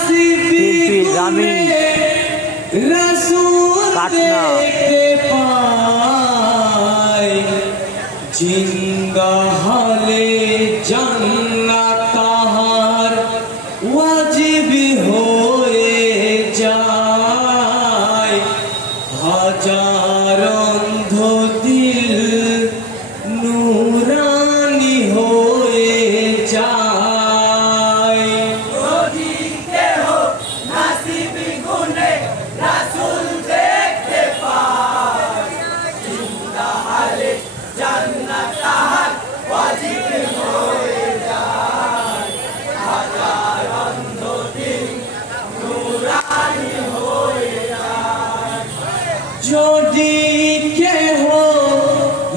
শিল্পী রামি কাটনা জিন্দা হালে জান্নাত তাহার ওয়াজিব হয়ে যায় হাজার অন্ধ দিল নূরানি হয়ে যায় যদি কেহ নাসিব গুনে রাসূল দেখতে পায় জিন্দা হালে জান্নাত তাহার ওয়াজিব হয়ে যায় হাজার অন্ধ দিল নূরানি হয়ে যায় যদি কেহ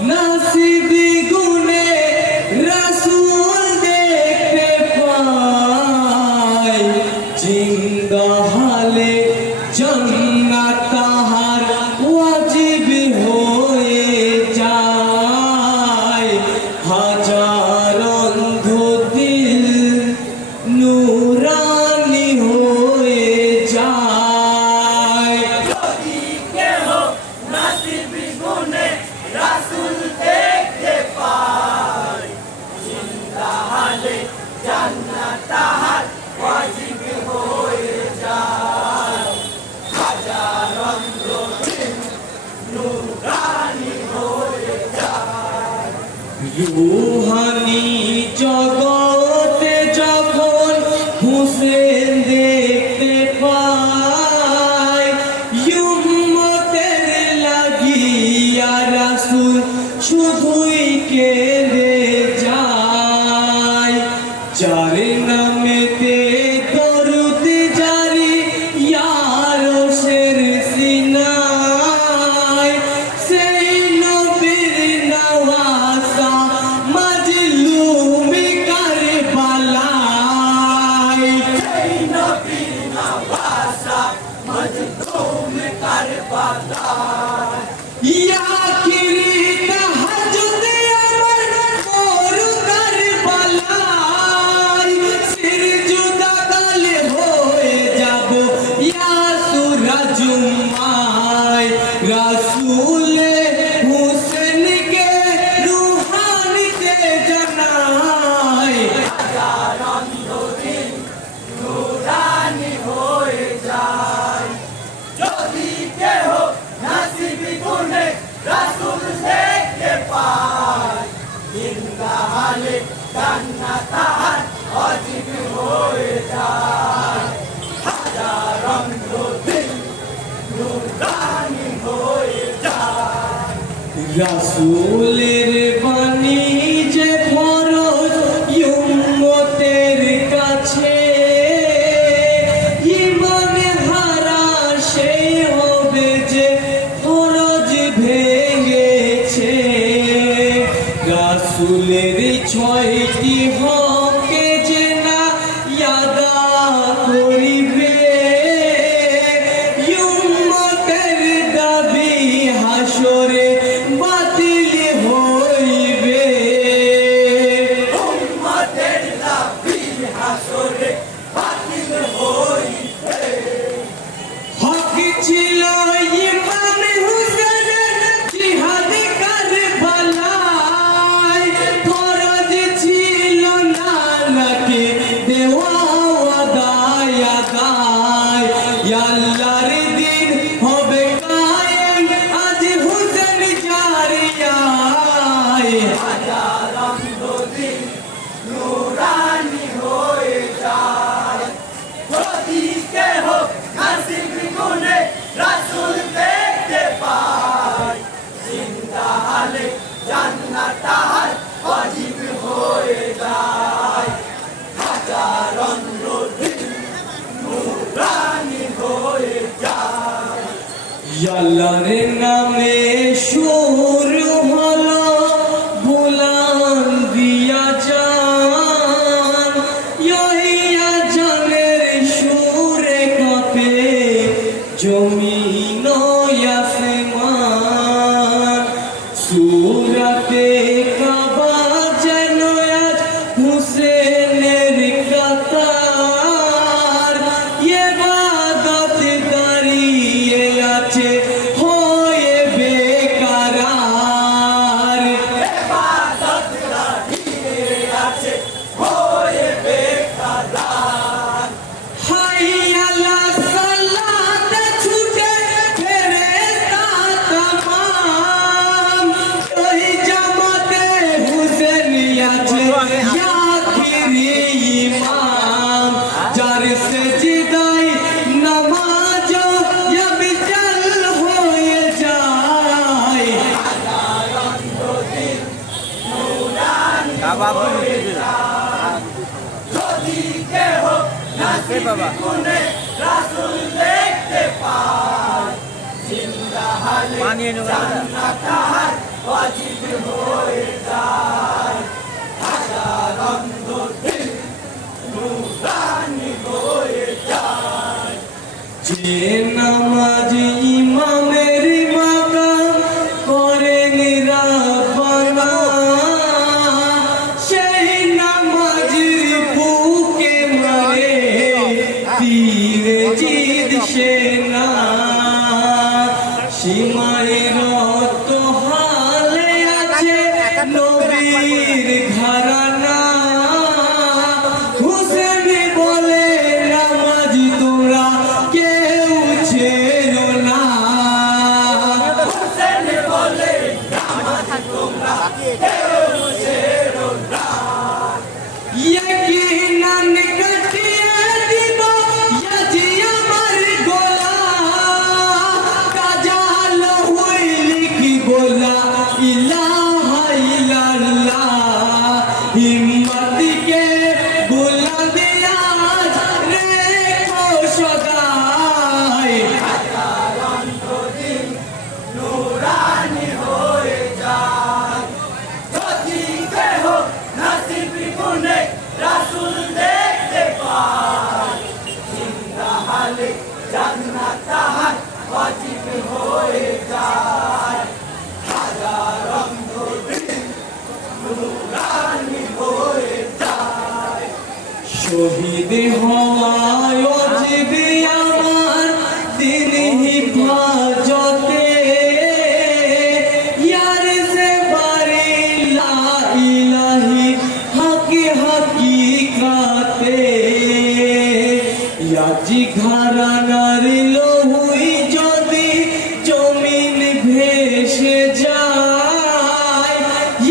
নাসিব গুনে রাসূল দেখতে পায় জিন্দা হালে জান্নাত তাহার ওয়াজিব হয়ে যায় হাজার অন্ধ দিল নূরানি হয়ে যায় যদি কেহ নাসিব গুনে রাসূল দেখতে পায় জিন্দা হালে জান্নাত তাহার ওয়াজিব হয়ে যায় হাজার অন্ধ দিল নূরানি হয়ে যায় রূহানি জগতে যখন হুসেন দেখতে পায় উম্মতের লাগিয়া রাসূল শুধুই কেঁদে যায় যার নামেতে দরুদ জারি ইয়া রসের সিনায় সেই নবীর নওয়াসা মাজলুম কারবালায় সেই নবীর নওয়াসা মজলুম কারবালায় ইয়া আখিরি তাহাজ্জুদে আমার মোর কারবালায় সির জুদা কালে হয়ে যাব ইয়া সুরাজুম্মায় রাসূলে হুসেনকে রূহানিতে জানায় হাজার অন্ধ দিল নূরানি হয়ে যায় যদি কেহ নাসিব গুনে রাসূল দেখতে পায় জিন্দা হালে জান্নাত তাহার ওয়াজিব হয়ে যায় হাজার অন্ধ দিল নূরানি হয়ে যায় রাসূলের বাণী যে ফরজ উম্মতের কাছে ঈমান হারা সে হবে যে ফরজ ভেঙেছে রাসূলের ছয়টি হককে যে না ইয়াদা করিবে উম্মতের দাবি হাসরে বাতিল হইবে উম্মতের দাবি হাসরে বাতিল হইবে হক ছিল ইমাম হুসেনের জিহাদ কারবালায় ফরজ ছিল না নাকি দেওয়া আদায় আদায় আল্লাহর দিন হবে কায়েম আজ হুসেন জারিয়ায় হাজার অন্ধ দিল নূরানি হয়ে যায় যদি কেহ নাসিব গুনে রাসূল দেখতে পায় জিন্দা হালে জান্নাত তাহার ওয়াজিব হয়ে যায় হাজার অন্ধ দিল নূরানি হয়ে যায় আল্লাহর নামে শুরু হলো বুলন্দিয়া জান ইয়া জানের সুরে কাঁপে জমিন ও আসমান সূরাতে কাবা যেন আজ হুসেনের কথা নাসিব গুনে রাসূল দেখতে পায় জিন্দা হালে জান্নাত তাহার ওয়াজিব হয়ে যায় হাজার অন্ধ দিল নূরানি হয়ে যায় যে নামাজ ইমামের মাকাম করেন রাব্বানা সেই নামাজের বুকে মারে তীর জিদ সেনা সীমায় রত হালে আছে নবীর ঘরানা হুসেন বলে নামাজ তোমরা কেউ ছেড়ো না হোসেন বলে নামাজ তোমরা কেউ ছেড়ো না यकीनन कटिए দিব ইয়াজি আমার গোলা কাজাল হইলি কি বলা ইলাহা ইল্লাল্লাহ হিম্মত কে বুলন্দ আজ রেখো সদাই নূরানি হয়ে যায় যদি কেহ নাসিব গুনে রাসূল দেখতে পায় জিন্দা হালে জান্নাত তাহার ওয়াজিব হয়ে যায় হাজার অন্ধ দিল নূরানি হয়ে যায় শহীদ হওয়ায় অজিবে আমার দিন হিফাজতে ইয়ার সে বারে লা ইলাহি হকি হকিকাতে ইয়াজি ঘরানার লহুই যদি জমিন ভেসে যায়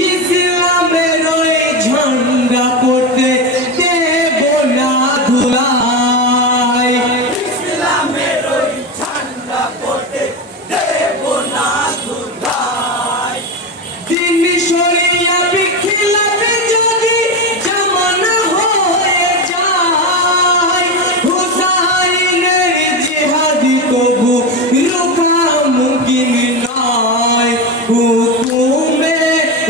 ইসলামের ওই ঝান্ডা পড়তে দেব না ধুলাই ইসলামের ওই ঝান্ডা পড়তে দেব না ধুলাই দিন শরিয়া বিখিলাফে যদি জামানা হয়ে যায় হুসাইনের জিহাদ কবু রোকা মুমকিন নয় হুকুমে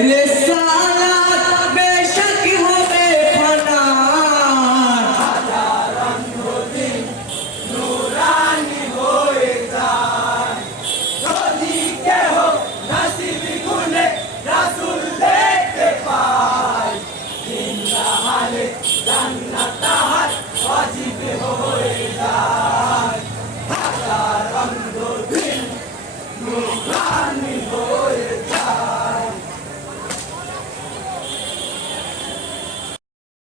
রিসালাত বেশক হবে ফানা নূরানি হয়ে যায় যদি কেহ নাসিব গুনে রাসূল দেখতে পায় জিন্দা হালে জান্নাত